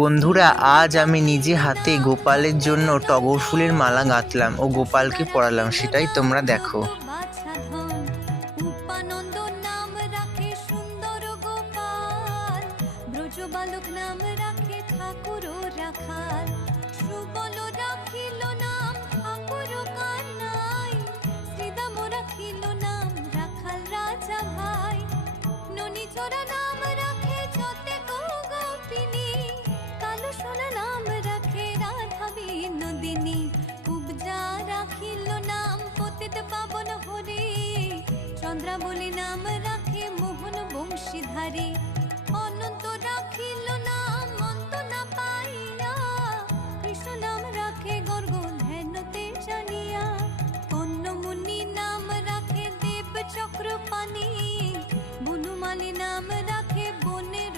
বন্ধুরা, আজ আমি নিজে হাতে গোপালের জন্য টগর ফুলের মালা গাঁথলাম ও গোপালকে পরালাম সেটাই তোমরা দেখো। ভাই, ননি পতিত পাবন হরে। চন্দ্রা নাম রাখে মোহন বংশীধারী। অনন্ত রাখিল নাম অন্ত না পাইয়া কৃষ্ণ নাম রাখে গর্গ ধ্যানতে জানিয়া। অন্নমুনি নাম রাখে দেব চক্র পানি বনুমালি নাম রাখে বনের